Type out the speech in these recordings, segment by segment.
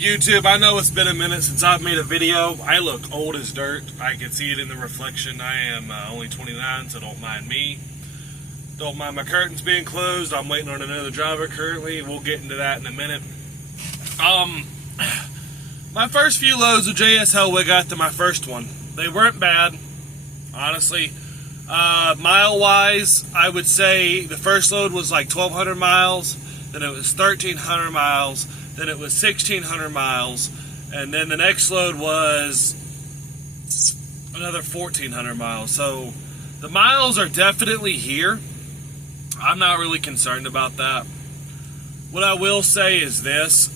YouTube, I know it's been a minute since I've made a video. I look old as dirt. I can see it in the reflection. I am only 29, so don't mind me. Don't mind my curtains being closed. I'm waiting on another driver currently. We'll get into that in a minute. My first few loads of JS Helwig after my first one, they weren't bad, honestly. Mile-wise, I would say the first load was like 1,200 miles, then it was 1,300 miles, then it was 1,600 miles, and then the next load was another 1,400 miles. So the miles are definitely here. I'm not really concerned about that. What I will say is this,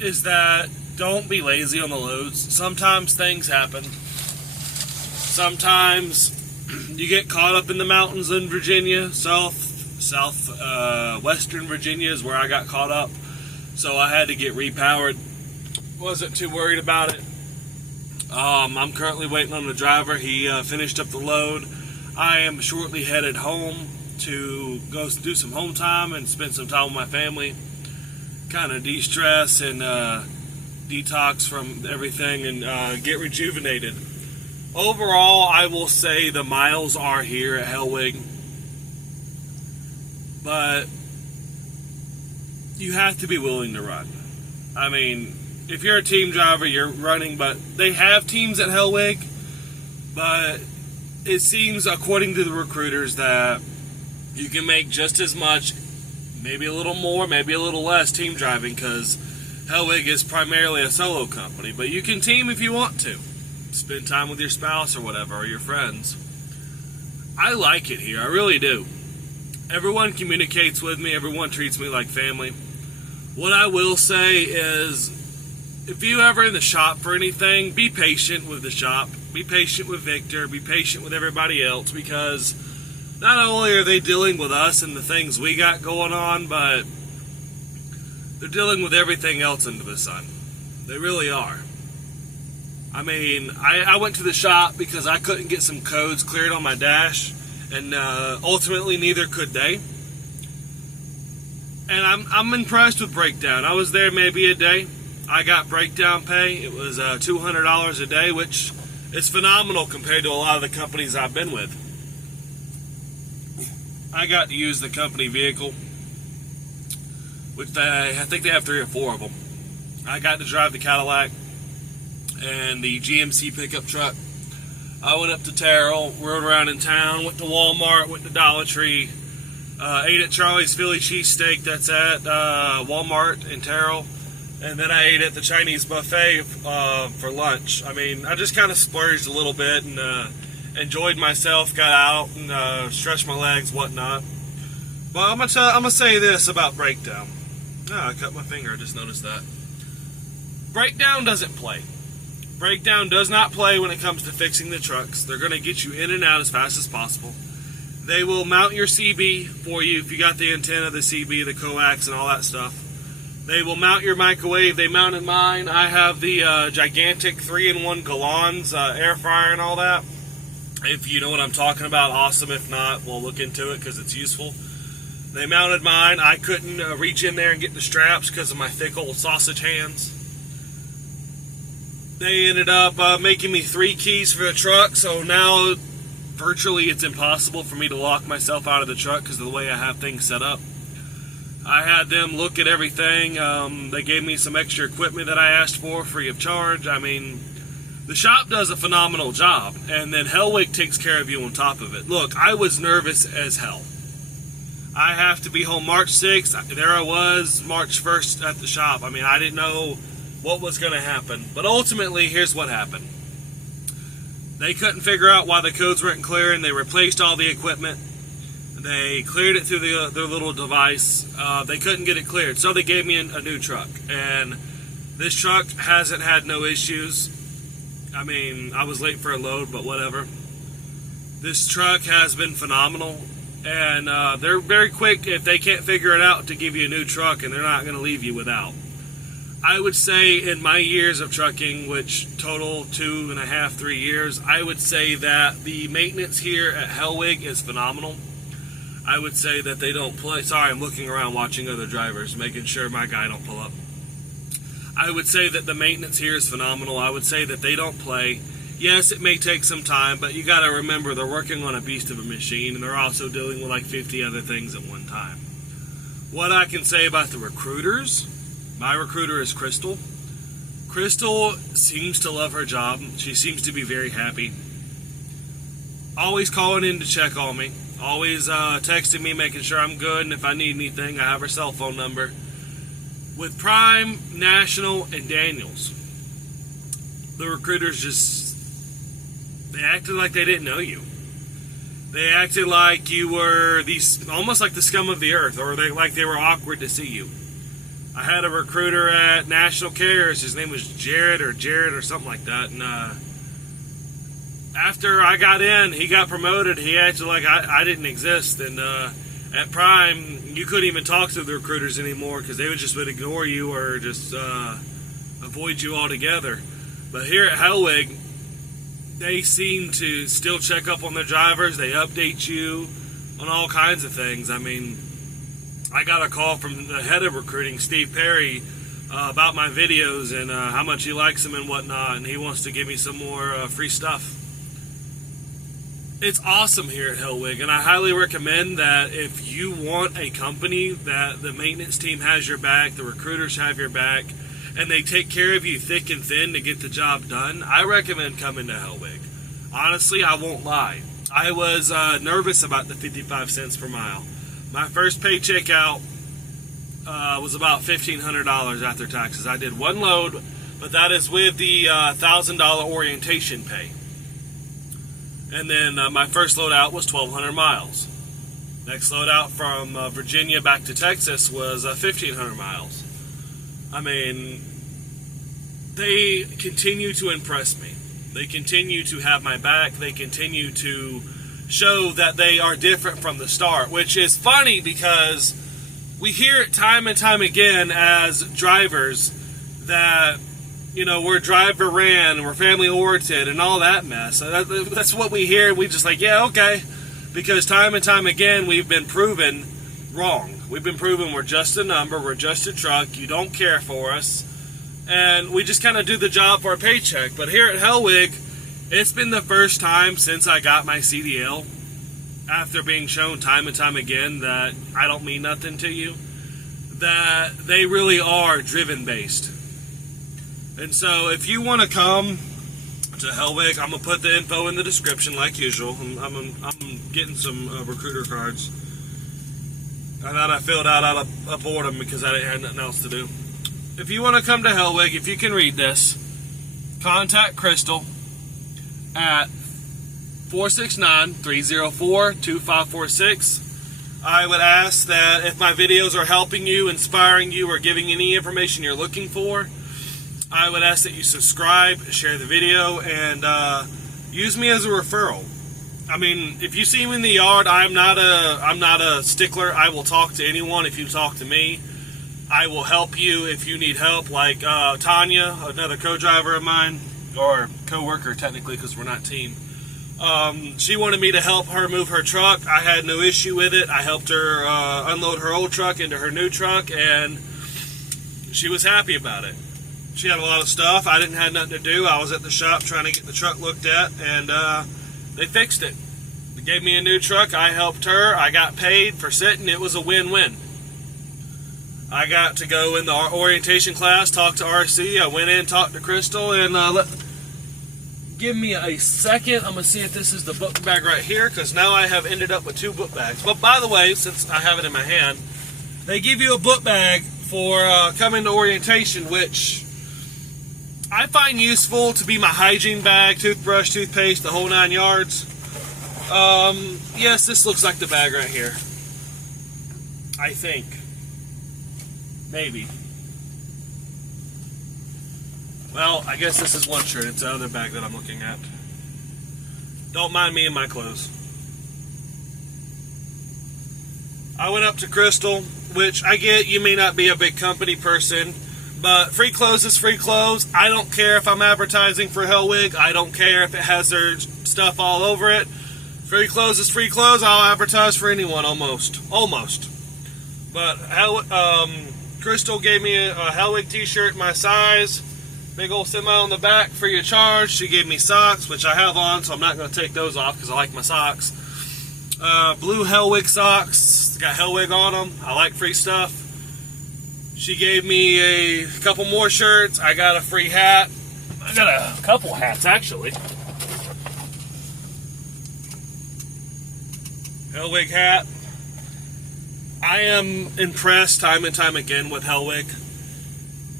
is that don't be lazy on the loads. Sometimes things happen. Sometimes you get caught up in the mountains in Virginia. Western Virginia is where I got caught up. So I had to get repowered. Wasn't too worried about it. I'm currently waiting on the driver. He finished up the load. I am shortly headed home to go do some home time and spend some time with my family. Kind of de-stress and detox from everything and get rejuvenated. Overall, I will say the miles are here at Helwig. But you have to be willing to run. I mean, if you're a team driver, you're running, but they have teams at Helwig, but it seems, according to the recruiters, that you can make just as much, maybe a little more, maybe a little less team driving, because Helwig is primarily a solo company, but you can team if you want to. Spend time with your spouse or whatever, or your friends. I like it here, I really do. Everyone communicates with me, everyone treats me like family. What I will say is, if you ever in the shop for anything, be patient with the shop. Be patient with Victor. Be patient with everybody else, because not only are they dealing with us and the things we got going on, but they're dealing with everything else under the sun. They really are. I mean, I went to the shop because I couldn't get some codes cleared on my dash, and ultimately neither could they. And I'm impressed with breakdown. I was there maybe a day. I got breakdown pay. It was $200 a day, which is phenomenal compared to a lot of the companies I've been with. I got to use the company vehicle, which I think they have 3 or 4 of them. I got to drive the Cadillac and the GMC pickup truck. I went up to Terrell, rode around in town, went to Walmart, went to Dollar Tree, ate at Charlie's Philly cheesesteak that's at Walmart in Terrell, and then I ate at the Chinese buffet for lunch. I mean, I just kind of splurged a little bit and enjoyed myself, got out and stretched my legs, whatnot. But I'm gonna say this about breakdown. I cut my finger, I just noticed that. Breakdown doesn't play. Breakdown does not play when it comes to fixing the trucks. They're going to get you in and out as fast as possible. They will mount your CB for you if you got the antenna, the CB, the coax, and all that stuff. They will mount your microwave. They mounted mine. I have the gigantic 3-in-1 Galans air fryer and all that. If you know what I'm talking about, awesome. If not, we'll look into it because it's useful. They mounted mine. I couldn't reach in there and get the straps because of my thick old sausage hands. They ended up making me 3 keys for the truck, so now virtually it's impossible for me to lock myself out of the truck because of the way I have things set up. I had them look at everything. They gave me some extra equipment that I asked for free of charge. I mean, the shop does a phenomenal job, and then Helwig takes care of you on top of it. Look, I was nervous as hell. I have to be home March 6th. There I was, March 1st at the shop. I mean, I didn't know what was going to happen. But ultimately, here's what happened. They couldn't figure out why the codes weren't clearing. They replaced all the equipment. They cleared it through their little device. They couldn't get it cleared, so they gave me a new truck. And this truck hasn't had no issues. I mean, I was late for a load, but whatever. This truck has been phenomenal. And they're very quick if they can't figure it out to give you a new truck, and they're not going to leave you without. I would say in my years of trucking, which total 2.5, 3 years, I would say that the maintenance here at Helwig is phenomenal. I would say that they don't play. Sorry, I'm looking around watching other drivers, making sure my guy don't pull up. I would say that the maintenance here is phenomenal. I would say that they don't play. Yes, it may take some time, but you got to remember they're working on a beast of a machine, and they're also dealing with like 50 other things at one time. What I can say about the recruiters, my recruiter is Crystal. Crystal seems to love her job. She seems to be very happy. Always calling in to check on me. Always texting me, making sure I'm good, and if I need anything, I have her cell phone number. With Prime, National, and Daniels, the recruiters they acted like they didn't know you. They acted like you were almost like the scum of the earth, or like they were awkward to see you. I had a recruiter at National Cares. His name was Jared or something like that, and after I got in, he got promoted. He acted like I didn't exist, and at Prime, you couldn't even talk to the recruiters anymore because they would ignore you or just avoid you altogether. But here at Helwig, they seem to still check up on their drivers. They update you on all kinds of things. I mean, I got a call from the head of recruiting, Steve Perry, about my videos and how much he likes them and whatnot, and he wants to give me some more free stuff. It's awesome here at Helwig, and I highly recommend that if you want a company that the maintenance team has your back, the recruiters have your back, and they take care of you thick and thin to get the job done, I recommend coming to Helwig. Honestly, I won't lie. I was nervous about the 55 cents per mile. My first paycheck out was about $1,500 after taxes. I did one load, but that is with the $1,000 orientation pay. And then my first load out was 1,200 miles. Next load out from Virginia back to Texas was 1,500 miles. I mean, they continue to impress me. They continue to have my back. They continue to show that they are different from the start, which is funny because we hear it time and time again as drivers that, you know, we're driver ran, we're family oriented, and all that mess. That's what we hear. We just like, yeah, okay. Because time and time again, we've been proven wrong. We've been proven we're just a number, we're just a truck, you don't care for us, and we just kind of do the job for a paycheck. But here at Helwig, it's been the first time since I got my CDL, after being shown time and time again that I don't mean nothing to you, that they really are driven based. And so if you want to come to Helwig, I'm going to put the info in the description like usual. I'm getting some recruiter cards that I filled out of boredom because I didn't have nothing else to do. If you want to come to Helwig, if you can read this, contact Crystal at 469-304-2546. I would ask that if my videos are helping you, inspiring you, or giving any information you're looking for, I would ask that you subscribe, share the video, and use me as a referral. I mean, if you see me in the yard, I'm not a stickler. I will talk to anyone if you talk to me. I will help you if you need help, like Tanya, another co-driver of mine, or co-worker technically because we're not team. She wanted me to help her move her truck. I had no issue with it. I helped her unload her old truck into her new truck, and she was happy about it. She had a lot of stuff. I didn't have nothing to do. I was at the shop trying to get the truck looked at, and they fixed it. They gave me a new truck. I helped her. I got paid for sitting. It was a win-win. I got to go in the orientation class, talk to RC. I went in, talked to Crystal, and give me a second. I'm going to see if this is the book bag right here, because now I have ended up with two book bags. But by the way, since I have it in my hand, they give you a book bag for coming to orientation, which I find useful to be my hygiene bag, toothbrush, toothpaste, the whole 9 yards. Yes, this looks like the bag right here. I think. Maybe. Well, I guess this is one shirt. It's the other bag that I'm looking at. Don't mind me and my clothes. I went up to Crystal, which I get you may not be a big company person, but free clothes is free clothes. I don't care if I'm advertising for Helwig. I don't care if it has their stuff all over it. Free clothes is free clothes. I'll advertise for anyone almost. But Crystal gave me a Helwig t-shirt my size. Big old semi on the back, free of charge. She gave me socks, which I have on, so I'm not going to take those off because I like my socks. Blue Helwig socks. Got Helwig on them. I like free stuff. She gave me a couple more shirts. I got a free hat. I got a couple hats, actually. Helwig hat. I am impressed time and time again with Helwig.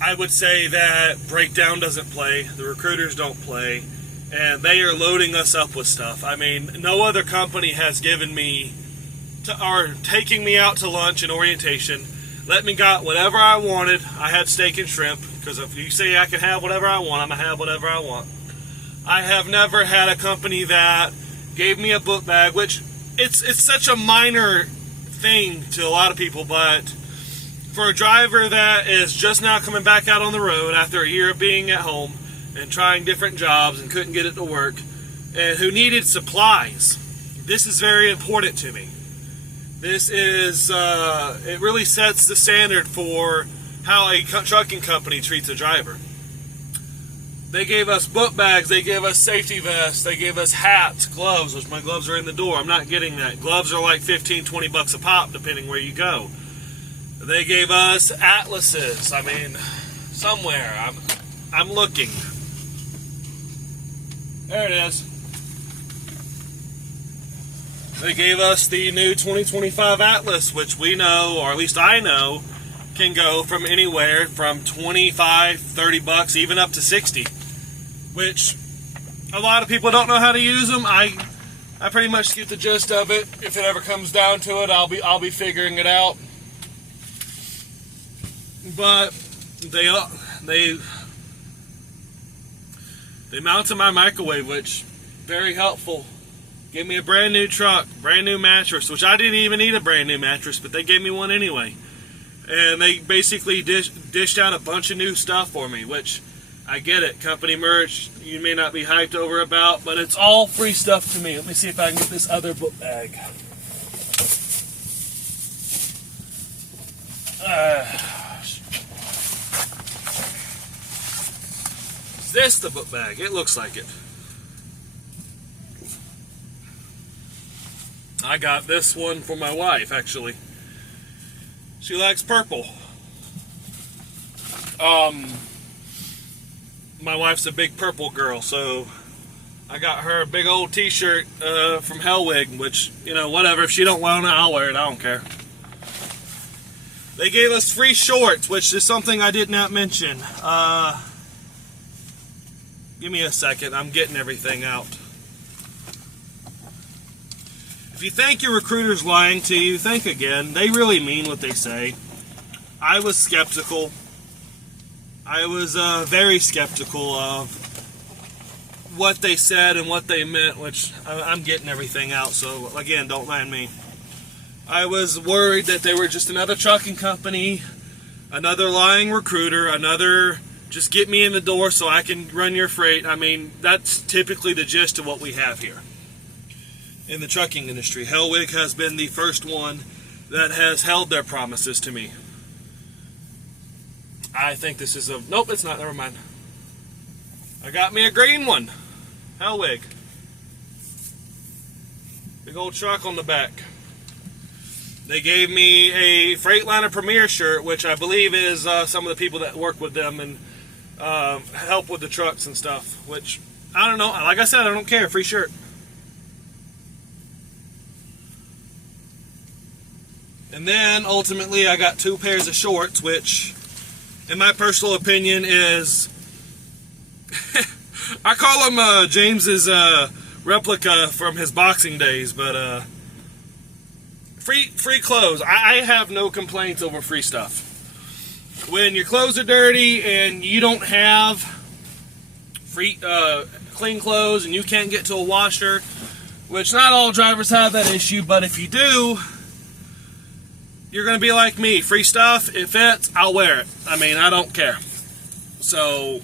I would say that Breakdown doesn't play, the recruiters don't play, and they are loading us up with stuff. I mean, no other company has given me, or taking me out to lunch and orientation, let me got whatever I wanted. I had steak and shrimp, because if you say I can have whatever I want, I'm going to have whatever I want. I have never had a company that gave me a book bag, which it's such a minor thing to a lot of people, but for a driver that is just now coming back out on the road after a year of being at home and trying different jobs and couldn't get it to work, and who needed supplies, this is very important to me. This is, it really sets the standard for how a trucking company treats a driver. They gave us book bags, they gave us safety vests, they gave us hats, gloves, which my gloves are in the door. I'm not getting that. Gloves are like 15, 20 bucks a pop, depending where you go. They gave us atlases. I mean, somewhere. I'm looking. There it is. They gave us the new 2025 Atlas, which we know, or at least I know, can go from anywhere from 25, 30 bucks, even up to 60. Which a lot of people don't know how to use them. I pretty much get the gist of it. If it ever comes down to it, I'll be figuring it out. But they mounted my microwave, which very helpful. Gave me a brand new truck, brand new mattress, which I didn't even need a brand new mattress, but they gave me one anyway. And they basically dished out a bunch of new stuff for me, which I get it. Company merch, you may not be hyped over about, but it's all free stuff to me. Let me see if I can get this other book bag. Is this the book bag? It looks like it. I got this one for my wife, actually. She likes purple. My wife's a big purple girl, so I got her a big old t-shirt from Helwig, which, you know, whatever. If she don't want it, I'll wear it. I don't care. They gave us free shorts, which is something I did not mention. Give me a second. I'm getting everything out. If you think your recruiter's lying to you, think again. They really mean what they say. I was skeptical. I was very skeptical of what they said and what they meant, which I'm getting everything out, so again, don't mind me. I was worried that they were just another trucking company, another lying recruiter, another just get me in the door so I can run your freight. I mean, that's typically the gist of what we have here in the trucking industry. Helwig has been the first one that has held their promises to me. I think this is a... Nope, it's not. Never mind. I got me a green one. Helwig. Big old truck on the back. They gave me a Freightliner Premier shirt, which I believe is some of the people that work with them and help with the trucks and stuff, which, I don't know. Like I said, I don't care. Free shirt. And then, ultimately, I got 2 pairs of shorts, which, in my personal opinion, is... I call them James's replica from his boxing days, but free clothes. I have no complaints over free stuff. When your clothes are dirty and you don't have free clean clothes and you can't get to a washer, which not all drivers have that issue, but if you do, you're going to be like me. Free stuff, it fits, I'll wear it. I mean, I don't care. So,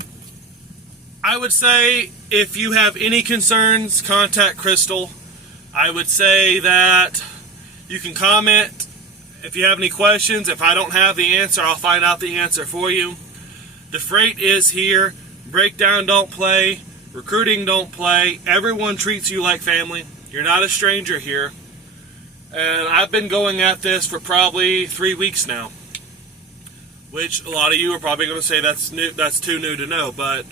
I would say if you have any concerns, contact Crystal. I would say that you can comment If you have any questions, if I don't have the answer, I'll find out the answer for you. The freight is here. Breakdown don't play. Recruiting don't play. Everyone treats you like family. You're not a stranger here. And I've been going at this for probably 3 weeks now, which a lot of you are probably going to say that's new, that's too new to know, but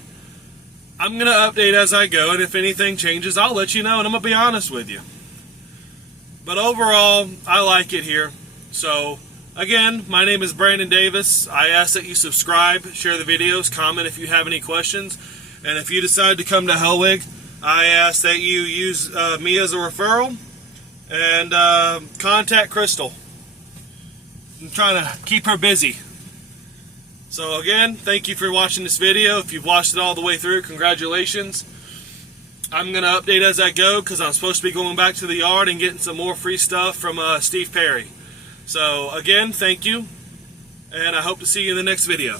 I'm going to update as I go, and if anything changes, I'll let you know, and I'm going to be honest with you. But overall, I like it here. So, again, my name is Brandon Davis. I ask that you subscribe, share the videos, comment if you have any questions, and if you decide to come to Helwig, I ask that you use me as a referral, and contact Crystal. I'm trying to keep her busy. So again, thank you for watching this video. If you've watched it all the way through, congratulations. I'm going to update as I go because I'm supposed to be going back to the yard and getting some more free stuff from Steve Perry. So again, thank you, and I hope to see you in the next video.